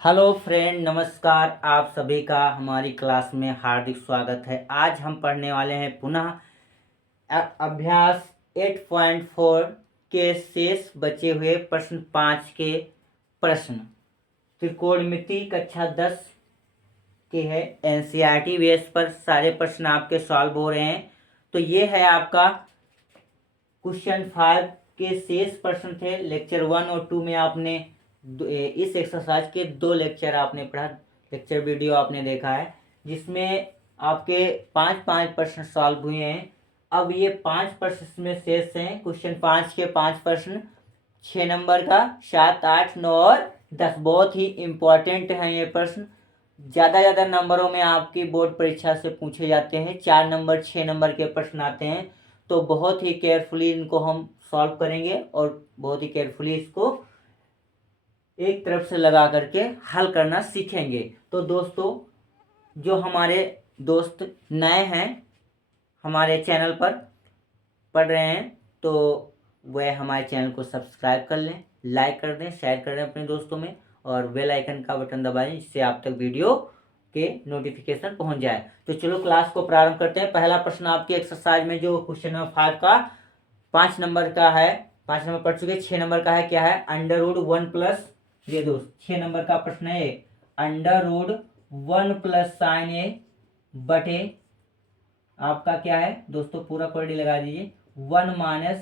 Hello friend, नमस्कार। आप सभी का हमारी क्लास में हार्दिक स्वागत है। आज हम पढ़ने वाले हैं पुनः अभ्यास 8.4 के शेष बचे हुए प्रश्न 5 के प्रश्न। त्रिकोणमिति कक्षा 10 के है। एनसीईआरटी बेस पर सारे प्रश्न आपके सॉल्व हो रहे हैं। तो ये है आपका क्वेश्चन 5 के शेष प्रश्न थे। लेक्चर 1 और 2 में आपने इस एक्सरसाइज के 2 लेक्चर आपने पढ़ा, लेक्चर वीडियो आपने देखा है, जिसमें आपके 5 प्रश्न सॉल्व हुए हैं। अब ये 5 प्रश्न में शेष हैं। क्वेश्चन 5 के 5 प्रश्न 6 नंबर का, 7, 8, 9 और 10 बहुत ही इम्पोर्टेंट हैं ये प्रश्न। ज़्यादा नंबरों में आपकी बोर्ड परीक्षा से पूछे जाते हैं। 4 नंबर 6 नंबर के प्रश्न आते हैं। तो बहुत ही केयरफुली इनको हम सॉल्व करेंगे और बहुत ही केयरफुली इसको एक तरफ से लगा करके हल करना सीखेंगे। तो दोस्तों, जो हमारे दोस्त नए हैं हमारे चैनल पर पढ़ रहे हैं, तो वह हमारे चैनल को सब्सक्राइब कर लें, लाइक कर दें, शेयर कर दें अपने दोस्तों में और बेल आइकन का बटन दबाएं, जिससे आप तक वीडियो के नोटिफिकेशन पहुंच जाए। तो चलो क्लास को प्रारंभ करते हैं। पहला प्रश्न आपकी एक्सरसाइज में जो क्वेश्चन नंबर 5 का 5 नंबर का है, 5 नंबर पढ़ चुके। 6 नंबर का है, क्या है? अंडर रूट 1 प्लस, ये दोस्त 6 नंबर का प्रश्न है। अंडर रूट 1 प्लस साइन ए बटे आपका क्या है दोस्तों, पूरा क्वाड्री लगा दीजिए, 1 माइनस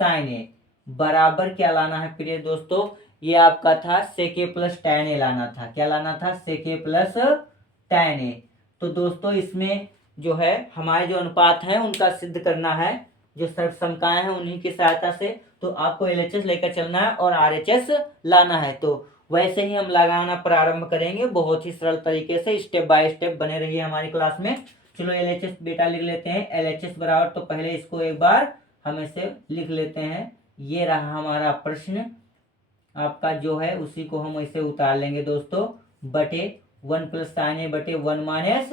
साइन ए बराबर क्या लाना है प्रिय दोस्तों? ये आपका था सेक ए प्लस टैन ए लाना था। क्या लाना था? सेक ए प्लस टैन ए। तो दोस्तों, इसमें जो है हमारे जो अनुपात हैं उनका सिद्ध करना है, जो सर्वसमताएं हैं उन्हीं की सहायता से। तो आपको एलएचएस लेकर चलना है और आरएचएस लाना है। तो वैसे ही हम लगाना प्रारंभ करेंगे, बहुत ही सरल तरीके से, स्टेप बाय स्टेप बने रहिए हमारी क्लास में। चलो एलएचएस बेटा लिख लेते हैं। एलएचएस बराबर, तो पहले इसको एक बार हम ऐसे लिख लेते हैं। ये रहा हमारा प्रश्न आपका जो है, उसी को हम ऐसे उतार लेंगे दोस्तों, बटे 1 प्लस साइन ए बटे 1 माइनस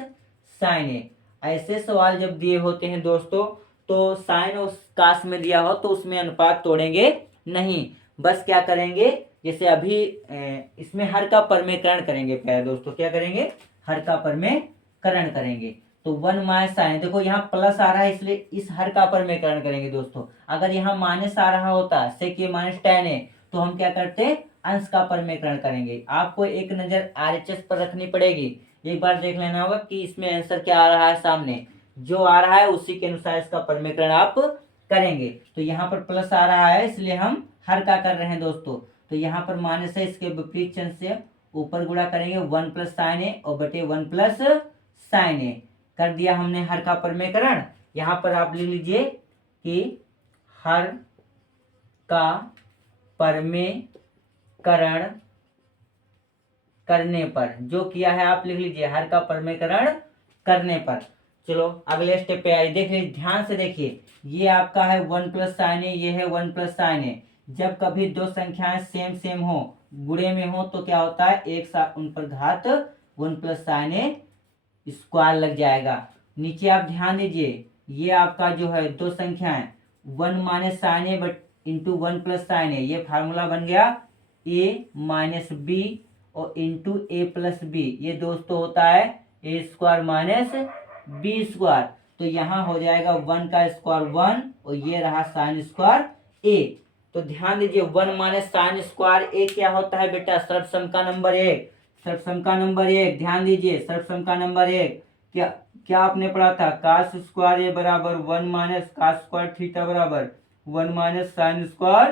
साइन ए। ऐसे सवाल जब दिए होते हैं दोस्तों, तो साइन और कास में दिया हो तो उसमें अनुपात तोड़ेंगे नहीं, बस क्या करेंगे, जैसे अभी इसमें हर का परमेकरण करेंगे। प्यारे दोस्तों, क्या करेंगे? हर का परमेकरण करेंगे। तो 1 माइनस साइन, देखो यहाँ प्लस आ रहा है इसलिए इस हर का परमेकरण करेंगे दोस्तों। अगर यहाँ माइनस आ रहा होता सेक ए माइनस टैन ए, तो हम क्या करते? अंश का परमेकरण करेंगे। आपको एक नजर आरएचएस पर रखनी पड़ेगी। एक बार देख लेना होगा कि इसमें आंसर क्या आ रहा है, सामने जो आ रहा है उसी के अनुसार इसका परमेकरण आप करेंगे। तो यहाँ पर प्लस आ रहा है इसलिए हम हर का कर रहे हैं दोस्तों। तो यहाँ पर माइनस है, इसके विपरीत चिन्ह से ऊपर गुणा करेंगे, 1 प्लस साइन ए और बटे 1 प्लस साइन ए। कर दिया हमने हर का परमेकरण। यहाँ पर आप लिख लीजिए कि हर का परमेकरण करने पर, जो किया है आप लिख लीजिए, हर का परमेकरण करने पर। चलो अगले स्टेप पे आइए, देख लीजिए, ध्यान से देखिए। ये आपका है 1 प्लस साइन ए, ये है 1 प्लस साइन ए। जब कभी दो संख्याएं सेम सेम हो, गुणे में हो, तो क्या होता है? एक साथ उन पर घात 1 प्लस साइन ए स्क्वायर लग जाएगा। नीचे आप ध्यान दीजिए, ये आपका जो है दो संख्याएं 1 माइनस sine a but into 1 plus sine a, ये फार्मूला बन गया ए माइनस बी और इंटू ए प्लस बी। ये दोस्तों होता है a square minus b square. तो यहाँ हो जाएगा 1 का स्क्वायर 1 और ये रहा साइन स्क्वायर ए। तो ध्यान दीजिए, 1 माइनस साइन स्क्वायर ए क्या होता है बेटा? सर्वसम का नंबर 1। सर्वसम का नंबर 1, ध्यान दीजिए, सर्वसम का नंबर 1 क्या क्या आपने पढ़ा था? कास स्क्वायर ए बराबर 1 माइनस कास स्क्वायर थीटा बराबर 1 माइनस साइन स्क्वायर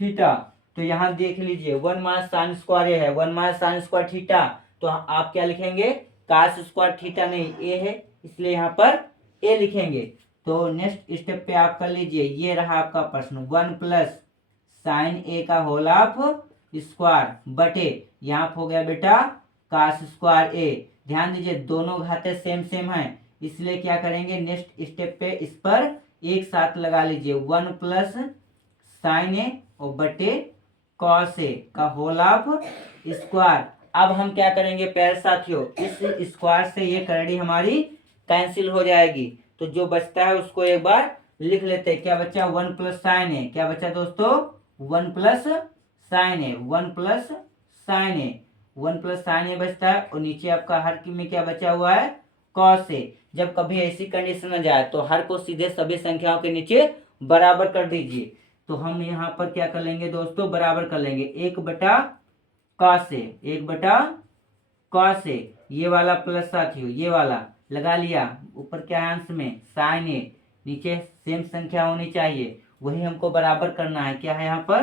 थीटा। तो यहाँ देख लीजिए, 1 माइनस साइन स्क्वायर ए है, 1 माइनस साइन स्क्वायर थीटा। तो आप क्या लिखेंगे? कास स्क्वायर थीटा नहीं, ए है, इसलिए यहाँ पर ए लिखेंगे। तो नेक्स्ट स्टेप पे आप कर लीजिए, ये रहा आपका प्रश्न, 1 प्लस साइन ए का होल ऑफ स्क्वायर बटे, यहाँ हो गया बेटा कास स्क्वायर ए। ध्यान दीजिए, दोनों घातें सेम सेम हैं, इसलिए क्या करेंगे? नेक्स्ट स्टेप पे इस पर एक साथ लगा लीजिए, 1 प्लस साइन ए और बटे कॉस ए का होल ऑफ स्क्वायर। अब हम क्या करेंगे प्यारे साथियों? इस स्क्वायर से ये करड़ी हमारी कैंसिल हो जाएगी। तो जो बचता है उसको एक बार लिख लेते हैं। क्या बचा? 1 प्लस साइन ए। क्या बचा दोस्तों? 1 प्लस साइन ए, 1 प्लस साइन ए 1 प्लस साइन ए बचता है और नीचे आपका हर में क्या बचा हुआ है, कॉस ए। जब कभी ऐसी कंडीशन आ जाए तो हर को सीधे सभी संख्याओं के नीचे बराबर कर दीजिए। तो हम यहाँ पर क्या कर लेंगे दोस्तों, बराबर कर लेंगे 1 बटा कॉस ए, 1 बटा कॉस ए, ये वाला प्लस साथियों ये वाला लगा लिया, ऊपर क्या है अंश में साइन ए, नीचे सेम संख्या होनी चाहिए, वही हमको बराबर करना है, क्या है यहाँ पर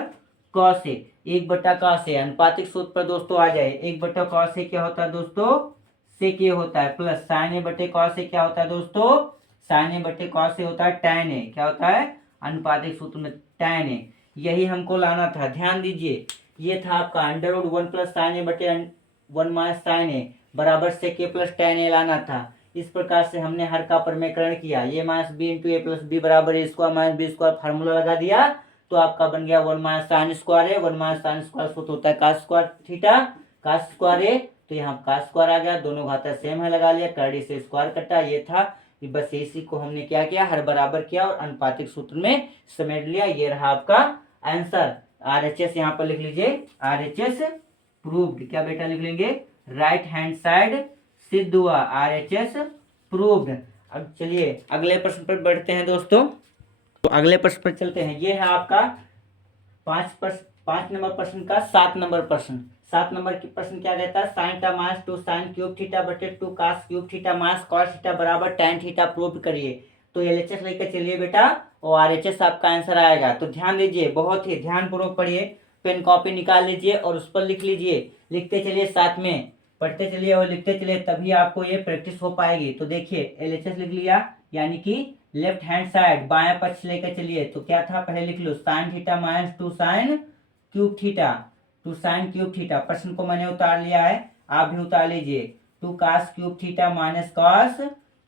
कॉस ए। 1 बटा कॉस ए अनुपातिक सूत्र पर दोस्तों आ जाए, 1 बटा कॉस ए क्या होता है दोस्तों, सेक ए होता है, प्लस साइन ए बटे कॉस ए क्या होता है दोस्तों, साइन ए बटे कॉस ए होता है टैन ए, क्या होता है अनुपातिक सूत्र में टैन ए। यही हमको लाना था, ध्यान दीजिए, ये था आपका √1 प्लस साइन ए बटे 1 माइनस साइन ए बराबर सेक ए प्लस टैन ए लाना था। इस प्रकार से हमने हर का प्रमेयकरण किया, ये minus b into a plus b बराबर a square minus b square formula लगा दिया, तो आपका बन गया 1 माइनस साइन स्क्वायर है, 1 माइनस साइन स्क्वायर सूत्र होता है cos square theta, cos square a, तो यहाँ कास स्क्वायर आ गया, दोनों घाता सेम है लगा लिया, करड़ी से स्क्वायर कटा, ये था बस इसी को हमने क्या किया, हर बराबर किया और अनुपातिक सूत्र में समेट लिया। ये रहा आपका आंसर। RHS यहाँ पर लिख लीजिए, RHS प्रूव्ड, क्या बेटा लिख लेंगे, राइट हैंड साइड सिद्ध हुआ, RHS प्रूव्ड। अब चलिए अगले प्रश्न पर बढ़ते हैं दोस्तों, तो अगले प्रश्न पर चलते हैं। ये है आपका 5 नंबर प्रश्न का 7 नंबर प्रश्न। 7 नंबर की प्रश्न क्या कहता है, sine theta minus 2 sine cube theta बटे 2 cos cube theta minus cos theta बराबर टैन थीटा प्रूव करिए। तो LHS लेकर चलिए बेटा और RHS आपका आंसर आएगा। तो ध्यान दीजिए, बहुत ही ध्यानपूर्वक पढ़िए, पेन कॉपी निकाल लीजिए और उस पर लिख लीजिए, लिखते चलिए साथ में, पढ़ते चलिए और लिखते चलिए, तभी आपको ये प्रैक्टिस हो पाएगी। तो देखिए LHS लिख लिया, यानी कि लेफ्ट हैंड साइड बायां पक्ष लेकर चलिए, तो क्या था पहले लिख लो, sine theta minus 2 sine cube theta, 2 sine cube theta, प्रश्न को मैंने उतार लिया है, आप भी उतार लीजिए, 2 cos cube theta minus cos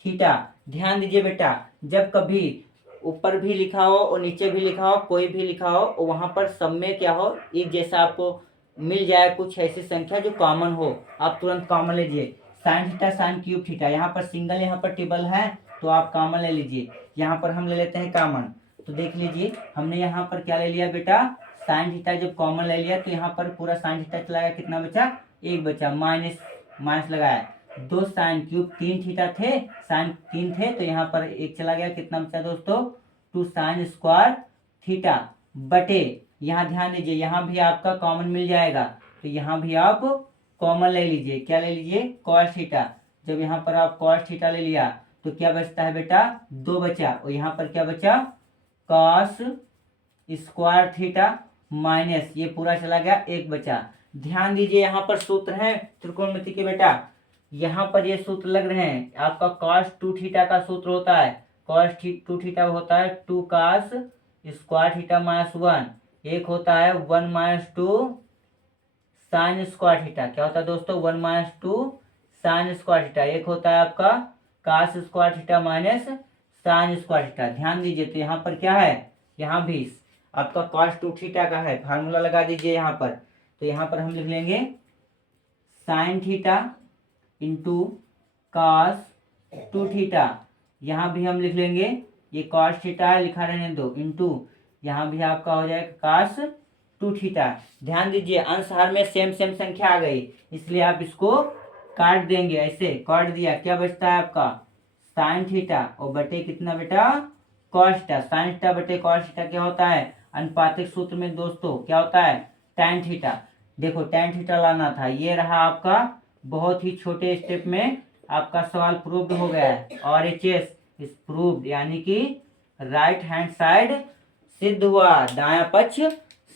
theta. ध्यान दीजिए बेटा, जब कभी ऊपर भी लिखा हो और नीचे भी लिखा हो, कोई भी लिखा हो, और वहां पर सब में क्या हो, एक जैसा आपको मिल जाए कुछ ऐसी संख्या जो कॉमन हो, आप तुरंत कॉमन लीजिए। Sine theta sine cube theta, यहाँ पर सिंगल यहाँ पर टेबल है, तो आप कॉमन ले लीजिए। यहाँ पर हम ले लेते हैं कॉमन, तो देख लीजिए हमने यहाँ पर क्या ले लिया बेटा, साइन थीटा जब कॉमन ले लिया तो यहाँ पर पूरा साइन थीटा चला गया, कितना बचा, 1 बचा, माइनस लगाया, 2 साइन क्यूब 3 थीटा थे, साइन 3 थे, तो यहाँ पर 1 चला गया, कितना बचा दोस्तों, 2 साइन स्क्वायर थीटा बटे, यहाँ ध्यान दीजिए यहाँ भी आपका कॉमन मिल जाएगा, तो यहाँ भी आप कॉमन ले लीजिए, क्या ले लीजिए, कॉस थीटा। जब यहाँ पर आप कॉस थीटा ले लिया तो क्या बचता है बेटा, 2 बचा, और यहाँ पर क्या बचा, कॉस स्क्वायर थीटा माइनस ये पूरा चला गया, 1 बचा। ध्यान दीजिए यहाँ पर सूत्र है त्रिकोणमिति के बेटा, यहाँ पर ये सूत्र लग रहे हैं, आपका cos 2 थीटा का सूत्र होता है, cos 2 थीटा होता है 2 cos स्क्वायर थीटा माइनस 1, एक होता है 1 माइनस 2 साइन स्क्वायर थीटा, क्या होता है दोस्तों, 1 माइनस 2 साइन स्क्वायर थीटा, एक होता है आपका cos square theta minus sine square theta. ध्यान दीजिए, तो यहाँ पर क्या है, यहाँ भी आपका cos 2 थीटा का है, फार्मूला लगा दीजिए यहाँ पर, तो यहाँ पर हम लिख लेंगे sine theta into cos 2 theta, यहाँ भी हम लिख लेंगे, ये कॉस थीटा है लिखा रहने दो, इंटू यहाँ भी आपका हो जाएगा कॉस 2 थीटा। ध्यान दीजिए अंश हर में सेम संख्या आ गई, इसलिए आप इसको काट देंगे, ऐसे काट दिया, क्या बचता है आपका साइन थीटा और बटे कितना बेटा, कॉस थीटा, साइन थीटा बटे कॉस थीटा क्या होता है, अनुपातिक सूत्र में दोस्तों क्या होता है, टैन थीटा। देखो टैन थीटा लाना था, ये रहा आपका, बहुत ही छोटे स्टेप में आपका सवाल प्रूव्ड हो गया है, और RHS इज प्रूव्ड, यानी कि राइट हैंड साइड सिद्ध हुआ, दायां पक्ष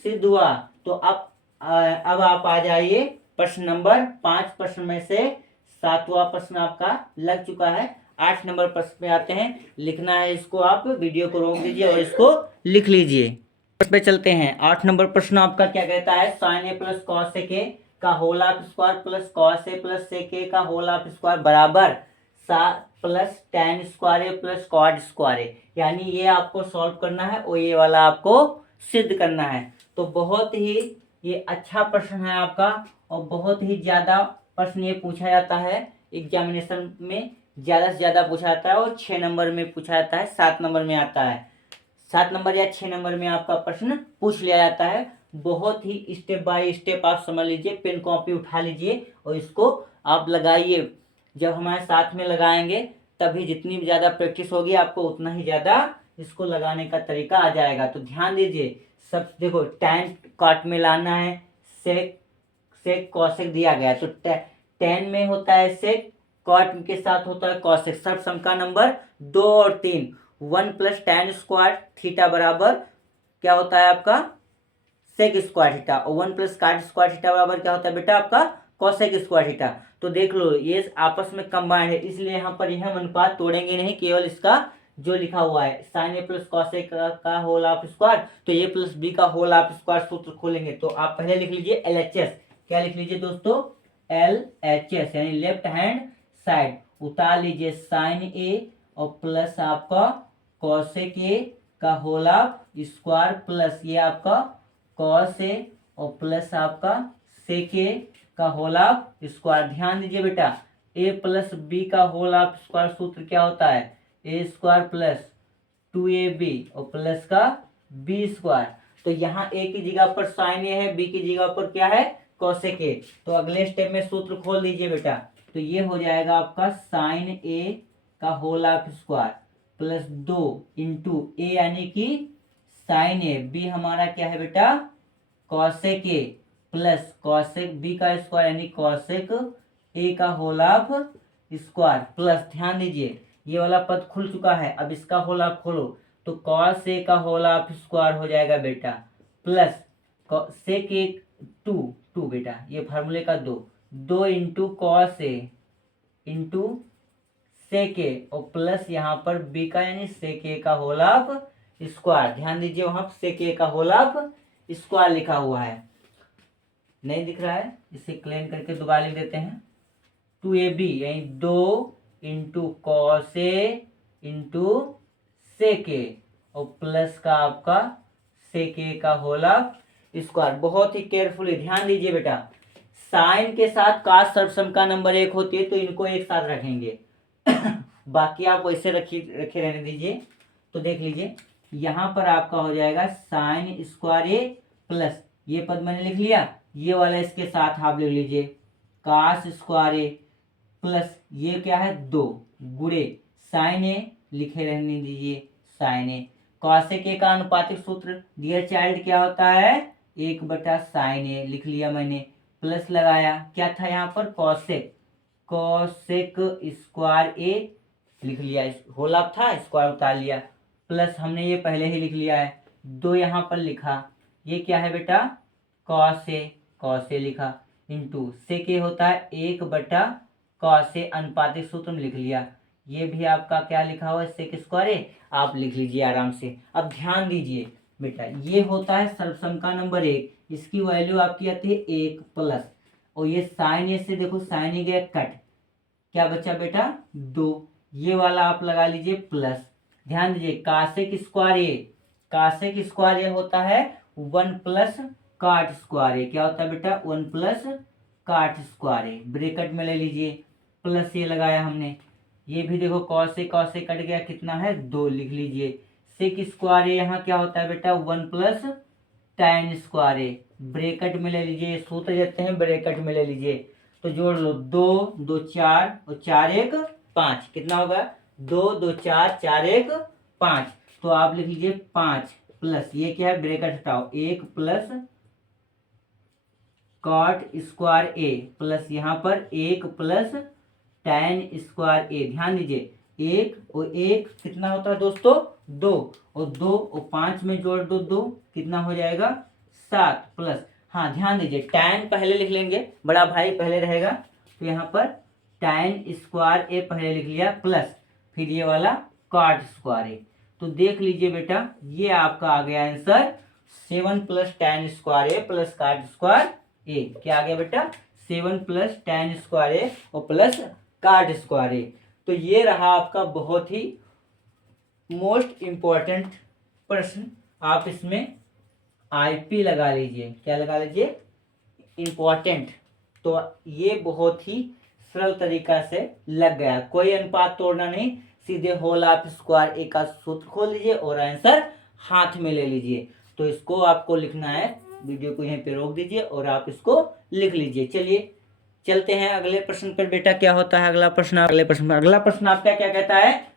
सिद्ध हुआ। तो अब आप आ जाइए प्रश्न नंबर 5, प्रश्न में से 7वां प्रश्न आपका लग चुका है, 8 नंबर प्रश्न पे आते हैं, लिखना है इसको, आप वीडियो को रोक दीजिए और इसको लिख लीजिए। पे चलते हैं, 8 नंबर प्रश्न आपका क्या कहता है, sine a plus cosec a का whole of square plus cos a plus sec a का होल ऑफ स्क्वायर बराबर plus tan square a plus cot square a, यानी ये आपको सॉल्व करना है और ये वाला आपको सिद्ध करना है। तो बहुत ही ये अच्छा प्रश्न है आपका, और बहुत ही ज़्यादा प्रश्न ये पूछा जाता है एग्जामिनेशन में, ज़्यादा से ज़्यादा पूछा जाता है, और 6 नंबर में पूछा जाता है, 7 नंबर में आता है, 7 नंबर या 6 नंबर में आपका प्रश्न पूछ लिया जाता है। बहुत ही स्टेप बाय स्टेप आप समझ लीजिए, पेन कॉपी उठा लीजिए और इसको आप लगाइए। जब हमारे साथ में लगाएंगे तभी जितनी भी ज़्यादा प्रैक्टिस होगी आपको उतना ही ज़्यादा इसको लगाने का तरीका आ जाएगा। तो ध्यान दीजिए, सब देखो टैन कॉट में लाना है, सेक सेक कॉसेक दिया गया है। तो टैन में होता है सेक, कॉट के साथ होता है कॉसेक। सर्व सम का नंबर 2 और 3, 1 प्लस टैन स्क्वायर थीटा बराबर क्या होता है आपका सेक स्क्वायर थीटा, और 1 प्लस काट स्क्वायर थीटा बराबर क्या होता है बेटा आपका कॉसेक स्क्वायर थीटा। तो देख लो ये आपस में कंबाइंड है, इसलिए यहाँ पर यह अनुपात तोड़ेंगे नहीं, केवल इसका जो लिखा हुआ है साइन ए प्लस कॉस ए का होल ऑफ स्क्वायर, तो ए प्लस बी का होल ऑफ स्क्वायर सूत्र खोलेंगे। तो आप पहले लिख लीजिए LHS। क्या लिख लीजिए दोस्तों LHS, यानी लेफ्ट हैंड साइड उतार लीजिए साइन ए और प्लस आपका कॉसेक ए का होल ऑफ स्क्वायर प्लस ये आपका कॉस ए और प्लस आपका सेक ए का होल ऑफ स्क्वायर। ध्यान दीजिए बेटा, ए प्लस बी का होल ऑफ स्क्वायर सूत्र क्या होता है ए स्क्वायर प्लस 2ab और प्लस का बी स्क्वायर। तो यहाँ ए की जगह पर साइन ए है, बी की जगह पर क्या है कॉसेक ए। तो अगले स्टेप में सूत्र खोल दीजिए बेटा, तो ये हो जाएगा आपका साइन ए का whole of square plus 2 into A यानी कि साइन ए, बी हमारा क्या है बेटा cosec A plus cosec B का स्क्वायर यानी कॉसेक ए का होल ऑफ स्क्वायर प्लस, ध्यान दीजिए ये वाला पद खुल चुका है, अब इसका होल ऑफ खोलो तो कॉस ए का होल ऑफ स्क्वायर हो जाएगा बेटा प्लस सेक ए 2 बेटा, ये फार्मूले का 2 into cos A into sec ए और प्लस यहाँ पर बी का यानी सेक ए का होल ऑफ स्क्वायर। ध्यान दीजिए वहां सेक ए का होल ऑफ स्क्वायर लिखा हुआ है, नहीं दिख रहा है, इसे क्लीन करके दोबारा लिख देते हैं 2ab यानी 2 into cos A into sec ए और प्लस का आपका सेक ए का होल ऑफ स्क्वायर। बहुत ही केयरफुली ध्यान दीजिए बेटा, साइन के साथ काश सर्वसम का नंबर 1 होती है तो इनको एक साथ रखेंगे बाकी आप वैसे रखे रहने दीजिए। तो देख लीजिए यहाँ पर आपका हो जाएगा साइन स्क्वायर ए प्लस ये पद मैंने लिख लिया, ये वाला इसके साथ आप लिख लीजिए काश स्क्वायर ए प्लस ये क्या है 2 गुणे साइन ए लिखे रहने दीजिए साइन ए। कॉसेक ए का अनुपातिक सूत्र डियर चाइल्ड क्या होता है 1/साइन ए, लिख लिया मैंने, प्लस लगाया क्या था यहाँ पर कॉसेक स्क्वायर ए लिख लिया, होल ऑफ था स्क्वायर उतार लिया, प्लस हमने ये पहले ही लिख लिया है 2 यहाँ पर लिखा, ये क्या है बेटा कॉस ए लिखा इंटू सेक ए होता है 1/कॉस ए, अनुपातिक सूत्र में लिख लिया, ये भी आपका क्या लिखा हुआ है सेक स्क्वायर ए, आप लिख लीजिए आराम से। अब ध्यान दीजिए बेटा ये होता है सर्वसम का नंबर 1, इसकी वैल्यू आपकी आती है 1 प्लस, और ये साइन ए से देखो साइन ए गया कट, क्या बचा बेटा 2, ये वाला आप लगा लीजिए प्लस। ध्यान दीजिए कासेक स्क्वायर ए होता है 1 प्लस काट स्क्वायर ए, क्या होता है बेटा 1 प्लस काट स्क्वायर ए, ब्रैकेट में ले लीजिए प्लस ये लगाया हमने, ये भी देखो कॉस ए कट गया कितना है 2, लिख लीजिए सेक स्क्वायर ए यहाँ क्या होता है बेटा 1 प्लस टैन स्क्वायर ए, ब्रैकेट में ले लीजिए, सूत्र देते हैं ब्रैकेट में ले लीजिए, तो जोड़ लो 2 2 4 और 4 1 5, कितना होगा 2 2 4 4 1 5, तो आप लिख लीजिए 5 प्लस ये क्या है ब्रैकेट हटाओ 1 plus cot square a plus यहाँ पर 1 प्लस टैन स्क्वायर ए। ध्यान दीजिए 1 और 1 कितना होता है दोस्तों 2, और 2 और 5 में जोड़ दो 2 कितना हो जाएगा 7 प्लस, हाँ ध्यान दीजिए टैन पहले लिख लेंगे, बड़ा भाई पहले रहेगा, तो यहाँ पर टैन स्क्वायर ए पहले लिख लिया प्लस फिर ये वाला कॉट स्क्वायर ए। तो देख लीजिए बेटा ये आपका आ गया answer 7 plus tan square a plus cot square ए, क्या आ गया बेटा 7 प्लस टैन स्क्वायर ए और प्लस कॉट स्क्वायर ए। तो ये रहा आपका बहुत ही मोस्ट इम्पोर्टेंट प्रश्न, आप इसमें आईपी लगा लीजिए, क्या लगा लीजिए इम्पोर्टेंट। तो ये बहुत ही सरल तरीका से लग गया, कोई अनुपात तोड़ना नहीं, सीधे होल ऑफ स्क्वायर ए का सूत्र खोल लीजिए और आंसर हाथ में ले लीजिए। तो इसको आपको लिखना है वीडियो को यहीं पे रोक दीजिए और आप इसको लिख लीजिए। चलिए चलते हैं अगले प्रश्न पर। बेटा क्या होता है अगला प्रश्न? अगला प्रश्न आपका क्या कहता है?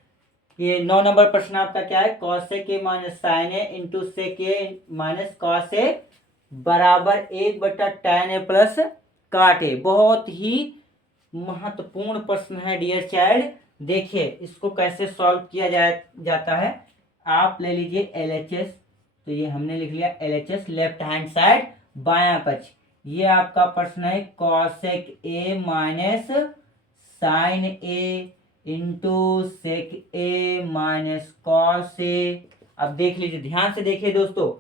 ये 9 नंबर प्रश्न आपका क्या है? Cos A minus sine A into sec A minus cos ए बराबर 1/tan a प्लस काट ए। बहुत ही महत्वपूर्ण प्रश्न है डियर चाइल्ड। देखिए इसको कैसे सॉल्व किया जाता है। आप ले लीजिए LHS, तो ये हमने लिख लिया LHS लेफ्ट हैंड साइड बायां पक्ष। ये आपका प्रश्न है cosec A minus sine A into sec A minus cos A. अब देख लीजिए, ध्यान से देखिए दोस्तों,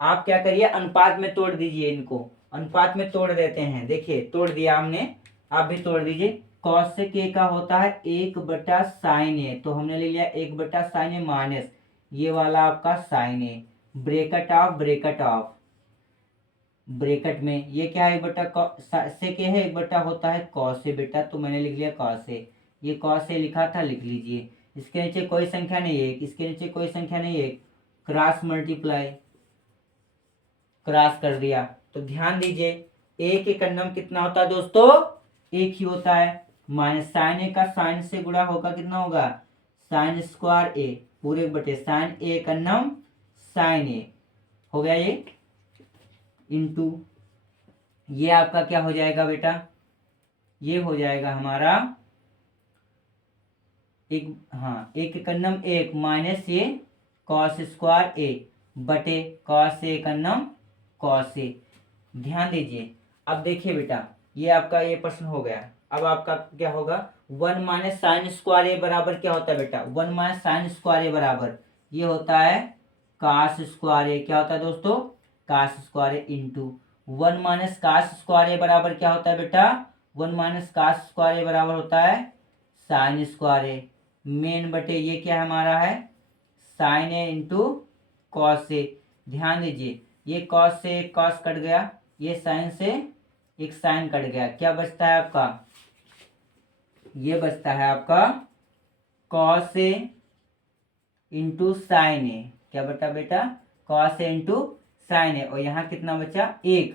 आप क्या करिए अनुपात में तोड़ दीजिए, इनको अनुपात में तोड़ देते हैं। देखिए तोड़ दिया हमने, आप भी तोड़ दीजिए। कॉसेक ए का होता है 1/sin ए, तो हमने ले लिया 1/sin ए माइनस ये वाला आपका sine A, bracket of bracket में ये क्या है 1/cos सेक ए है, 1 होता है कॉस ए बेटा, तो मैंने लिख लिया कॉस ए। ये कॉस ए लिखा था, लिख लीजिए। इसके नीचे कोई संख्या नहीं है, इसके नीचे कोई संख्या नहीं है, क्रॉस मल्टीप्लाई क्रॉस कर दिया। तो ध्यान दीजिए ए के कन्नम कितना होता है दोस्तों? 1 ही होता है। माइनस साइन ए का साइन से गुणा होगा, कितना होगा? साइन स्क्वायर ए पूरे बटे साइन ए कन्नम साइन ए हो गया ये, इंटू ये आपका क्या हो जाएगा बेटा? ये हो जाएगा हमारा एक कन्नम 1 माइनस ये कॉस स्क्वायर ए बटे cos A Kannan cos A. ध्यान दीजिए, अब देखिए बेटा ये आपका ये प्रश्न हो गया। अब आपका क्या होगा? 1 माइनस साइन स्क्वायर ए बराबर क्या होता है बेटा? 1 माइनस साइन स्क्वायर ए बराबर ये होता है कास स्क्वायर ए। क्या होता है दोस्तों? कास स्क्वायर ए इंटू 1 माइनस कास स्क्वायर ए बराबर क्या होता है बेटा? 1 माइनस कास स्क्वायर ए बराबर होता है साइन स्क्वायर ए। मेन बटे ये क्या हमारा है? Sine A into cos A. ध्यान दीजिए ये कॉस से एक कॉस कट गया, ये साइन से एक साइन कट गया, क्या बचता है आपका? ये बचता है आपका कॉस ए इंटू साइन ए। क्या बटा बेटा? कॉस ए इंटू साइन ए। और यहाँ कितना बचा? 1।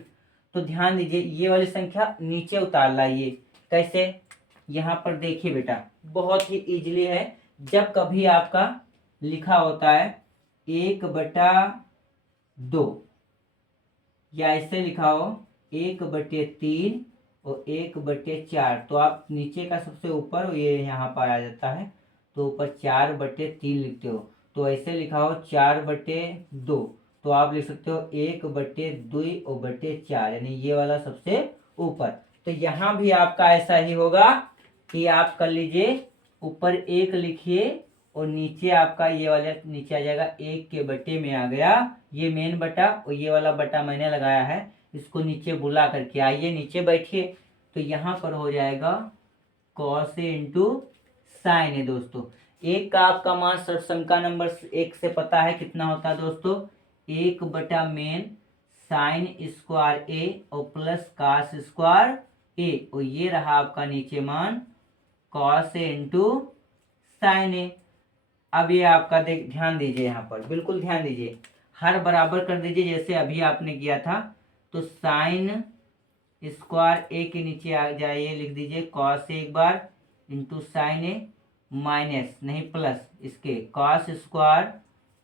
तो ध्यान दीजिए ये वाली संख्या नीचे उतार लाइए। कैसे? यहाँ पर देखिए बेटा बहुत ही इजीली है। जब कभी आपका लिखा होता है 1/2 या ऐसे लिखा हो 1/3 और 1/4, तो आप नीचे का सबसे ऊपर ये यहाँ पर आ जाता है, तो ऊपर 4/3 लिखते हो। तो ऐसे लिखा हो 4/2, तो आप लिख सकते हो 1/2 और बटे 4, यानी ये वाला सबसे ऊपर। तो यहाँ भी आपका ऐसा ही होगा कि आप कर लीजिए ऊपर 1 लिखिए और नीचे आपका ये वाला नीचे आ जाएगा 1 के बटे में आ गया ये मेन बटा, और ये वाला बटा मैंने लगाया है, इसको नीचे बुला करके आइए नीचे बैठिए। तो यहाँ पर हो जाएगा कॉस ए इंटू साइन ए। दोस्तों 1 का आपका मान सर्वसंख्या नंबर 1 से पता है कितना होता है दोस्तों? 1/मेन साइन स्क्वायर ए और प्लस कास स्क्वायर ए, और ये रहा आपका नीचे मान कॉस ए इंटू साइन ए। अब ये आपका ध्यान दीजिए, यहाँ पर बिल्कुल ध्यान दीजिए, हर बराबर कर दीजिए जैसे अभी आपने किया था। तो साइन स्क्वायर ए के नीचे आ जाइए, लिख दीजिए कॉस ए एक बार इंटू साइन ए माइनस नहीं प्लस इसके कॉस स्क्वायर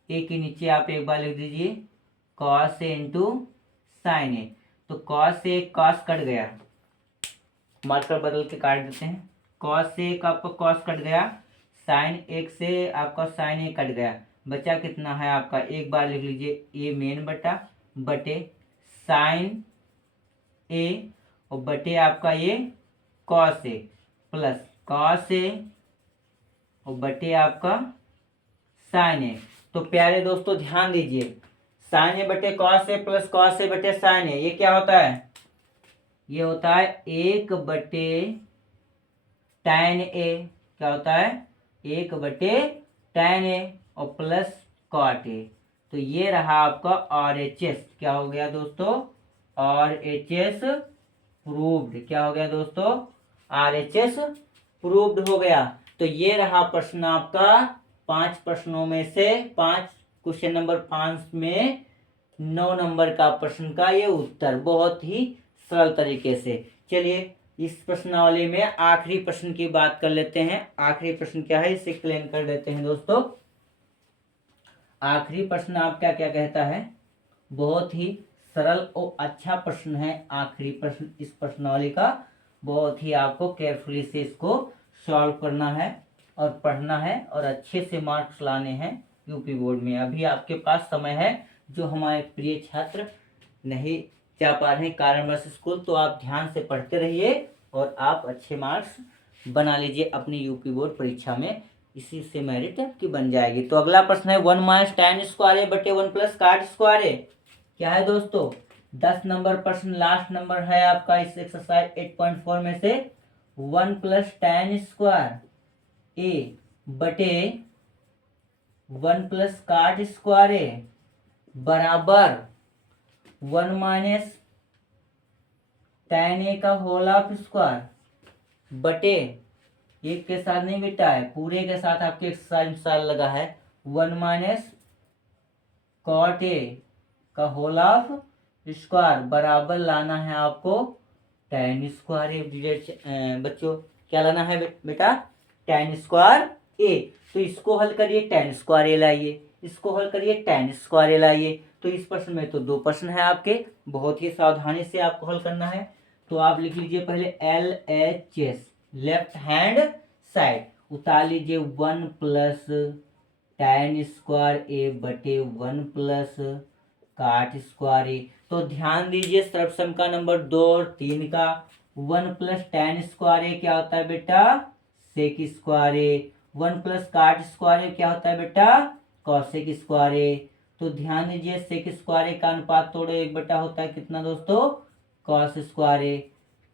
ए के नीचे आप एक बार लिख दीजिए कॉस ए इंटू साइन ए। तो कॉस से कॉस कट गया, मार्कर बदल के काट देते हैं। कॉस से एक आपका कॉस कट गया, साइन एक से आपका साइन ए कट गया, बचा कितना है आपका? एक बार लिख लीजिए ये मेन बटा बटे साइन ए और बटे आपका ये कॉस ए प्लस कॉस ए और बटे आपका साइन ए। तो प्यारे दोस्तों ध्यान दीजिए, साइन ए बटे कॉस ए प्लस कॉस ए बटे साइन ए, ये क्या होता है? ये होता है 1/tan ए। क्या होता है? 1/tan ए और प्लस कॉट ए। तो ये रहा आपका RHS। क्या हो गया दोस्तों? RHS proved. क्या हो गया दोस्तों? RHS प्रूव्ड हो गया। तो ये रहा प्रश्न आपका 5 प्रश्नों में से 5 क्वेश्चन नंबर 5 में 9 नंबर का प्रश्न का ये उत्तर, बहुत ही सरल तरीके से। चलिए इस प्रश्नावली में आखिरी प्रश्न की बात कर लेते हैं। आखिरी प्रश्न क्या है इसे क्लियर कर देते हैं दोस्तों। आखिरी प्रश्न आपका क्या कहता है, बहुत ही सरल और अच्छा प्रश्न है आखिरी प्रश्न इस प्रश्नावली का। बहुत ही आपको केयरफुली से इसको सॉल्व करना है और पढ़ना है और अच्छे से मार्क्स लाने हैं यूपी बोर्ड में। अभी आपके पास समय है, जो हमारे प्रिय छात्र नहीं जा पा रहे हैं कारणवश स्कूल, तो आप ध्यान से पढ़ते रहिए और आप अच्छे मार्क्स बना लीजिए अपनी यूपी बोर्ड परीक्षा में, इसी से मेरिट की बन जाएगी। तो अगला प्रश्न है 1 - tan² बटे 1 + cot²। क्या है दोस्तों, 10 नंबर प्रश्न, लास्ट नंबर है आपका इस एक्सरसाइज 8.4 में से। 1 + tan² बटे 1 + cot² बराबर 1 - tan² बटे, एक के साथ नहीं बेटा है, पूरे के साथ आपके एक्सरसाइज में साल लगा है। 1 - cot² बराबर लाना है आपको tan²। बच्चों क्या लाना है बेटा, tan²। तो इसको हल करिए, tan² लाइए, इसको हल करिए, tan² लाइए। तो इस प्रश्न में तो 2 प्रश्न है आपके, बहुत ही सावधानी से आपको हल करना है। तो आप लिख लीजिए पहले LHS लेफ्ट हैंड साइड, उतार लीजिए 1 + tan² बटे 1 + cot²। तो ध्यान दीजिए सर्वसम का नंबर 2 और 3 का। 1 + tan² क्या होता है बेटा, sec²। 1 + cot² क्या होता है बेटा, cosec²। तो ध्यान दीजिए sec² का अनुपात तोड़ो 1 होता है कितना दोस्तों, cos²।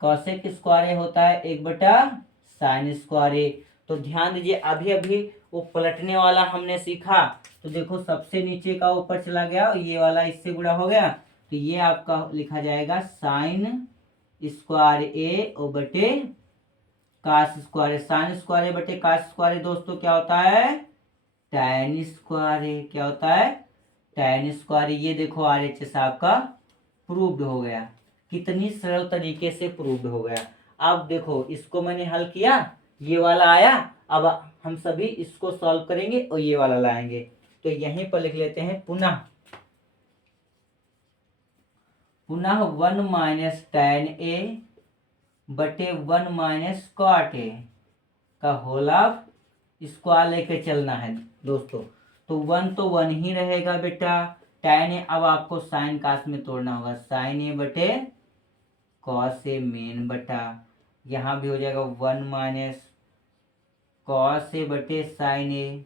cosec² होता है 1/sin²। तो ध्यान दीजिए अभी अभी वो पलटने वाला हमने सीखा, तो देखो सबसे नीचे का ऊपर चला गया और ये वाला इससे गुणा हो गया, तो ये आपका लिखा जाएगा sin² और बटे cos²। sin² बटे cos² दोस्तों क्या होता है, tan²। क्या होता है, tan²। ये देखो RHS आपका प्रूव्ड हो गया, कितनी सरल तरीके से प्रूव्ड हो गया। अब देखो इसको मैंने हल किया, ये वाला आया, अब हम सभी इसको सॉल्व करेंगे और ये वाला लाएंगे। तो यहीं पर लिख लेते हैं पुनः 1 - tan बटे 1 - cot का होलाफ स्क्वायर लेके चलना है दोस्तों। तो 1 तो 1 ही रहेगा बेटा, tan अब आपको साइन कास में तोड़ना होगा, sin बटे cos मेन बटा, यहाँ भी हो जाएगा 1 - cos बटे sin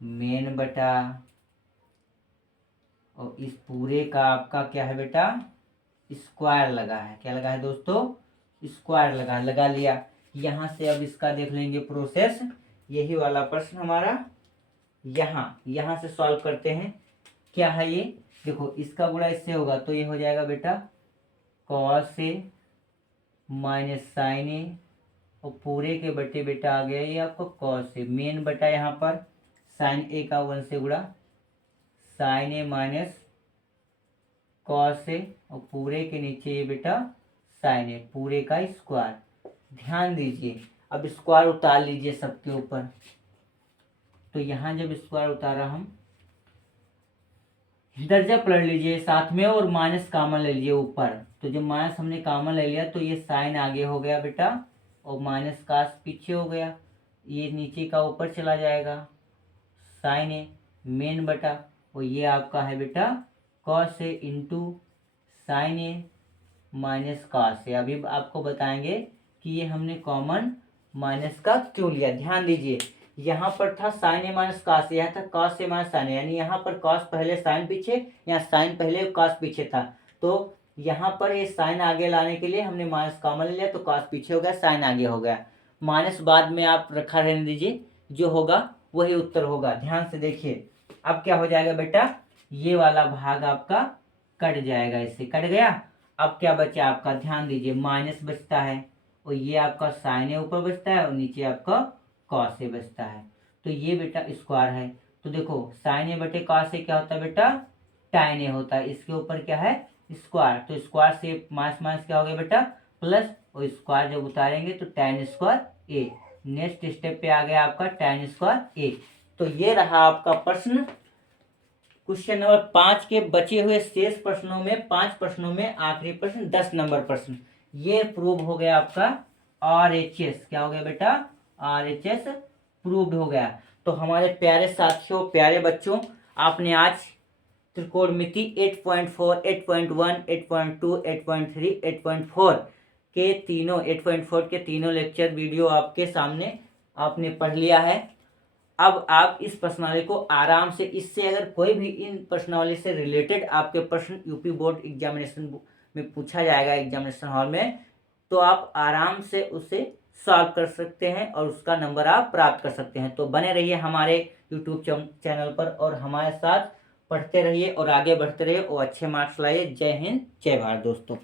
मेन बटा, और इस पूरे का आपका क्या है बेटा, स्क्वायर लगा है। क्या लगा है दोस्तों, स्क्वायर लगा लिया। यहाँ से अब इसका देख लेंगे प्रोसेस, यही वाला प्रश्न हमारा यहाँ से सॉल्व करते हैं। क्या है ये, देखो इसका गुणा इससे होगा तो ये हो जाएगा बेटा cos sin और पूरे के बटे बेटा आ गया ये आपको cos मेन बटा, यहाँ पर sin a का 1 से गुणा sin a cos और पूरे के नीचे ये बेटा sin पूरे का स्क्वायर। ध्यान दीजिए अब स्क्वायर उतार लीजिए सबके ऊपर, तो यहाँ जब स्क्वायर उतारा हम, दर्जा पलट लीजिए साथ में और माइनस कॉमन ले लीजिए ऊपर। तो जब माइनस हमने कॉमन ले लिया तो ये साइन आगे हो गया बेटा और माइनस कास पीछे हो गया, ये नीचे का ऊपर चला जाएगा साइन ए मेन बटा, और ये आपका है बेटा cos A into sine A minus cos ए। अभी आपको बताएंगे कि ये हमने कॉमन माइनस का क्यों लिया। ध्यान दीजिए यहाँ पर था साइन ए माइनस कास, यहाँ था कॉस ए माइनस साइन ए, यानी यहाँ पर कॉस पहले साइन पीछे, यहाँ साइन पहले कॉस पीछे था। तो यहाँ पर ये साइन आगे लाने के लिए हमने माइनस कॉमन ले लिया, तो कॉस पीछे हो गया साइन आगे हो गया, माइनस बाद में आप रखा रहने दीजिए, जो होगा वही उत्तर होगा। ध्यान से देखिए अब क्या हो जाएगा बेटा, ये वाला भाग आपका कट जाएगा, इससे कट गया। अब क्या बचा आपका, ध्यान दीजिए माइनस बचता है और ये आपका साइन ए ऊपर बचता है और नीचे आपका कॉस ए बचता है। तो ये बेटा स्क्वायर है। तो देखो साइन ए बटे कॉस ए क्या होता है बेटा tan a होता है। इसके ऊपर क्या है, स्क्वायर, तो स्क्वायर से माइनस माइनस क्या हो गया बेटा, प्लस, और स्क्वायर जब उतारेंगे तो tan square a। Next step पे आ गया आपका tan स्क्वायर a। तो ये रहा आपका प्रश्न। क्वेश्चन नंबर 5 के बचे हुए शेष प्रश्नों में, 5 प्रश्नों में आखिरी प्रश्न 10 नंबर प्रश्न, ये प्रूव हो गया आपका RHS। क्या हो गया बेटा, RHS प्रूव्ड हो गया। तो हमारे प्यारे साथियों, प्यारे बच्चों, आपने आज त्रिकोणमिति 8.4, 8.1, 8.2, 8.3, 8.4 के तीनों 8.4 के तीनों लेक्चर वीडियो आपके सामने आपने पढ़ लिया है। अब आप इस प्रश्नावली को आराम से, इससे अगर कोई भी इन प्रश्नावली से रिलेटेड आपके प्रश्न यूपी बोर्ड एग्जामिनेशन में पूछा जाएगा एग्जामिनेशन हॉल में, तो आप आराम से उसे सॉल्व कर सकते हैं और उसका नंबर आप प्राप्त कर सकते हैं। तो बने रहिए हमारे यूट्यूब चैनल पर और हमारे साथ पढ़ते रहिए और आगे बढ़ते रहिए और अच्छे मार्क्स लाइए। जय हिंद, जय भारत दोस्तों।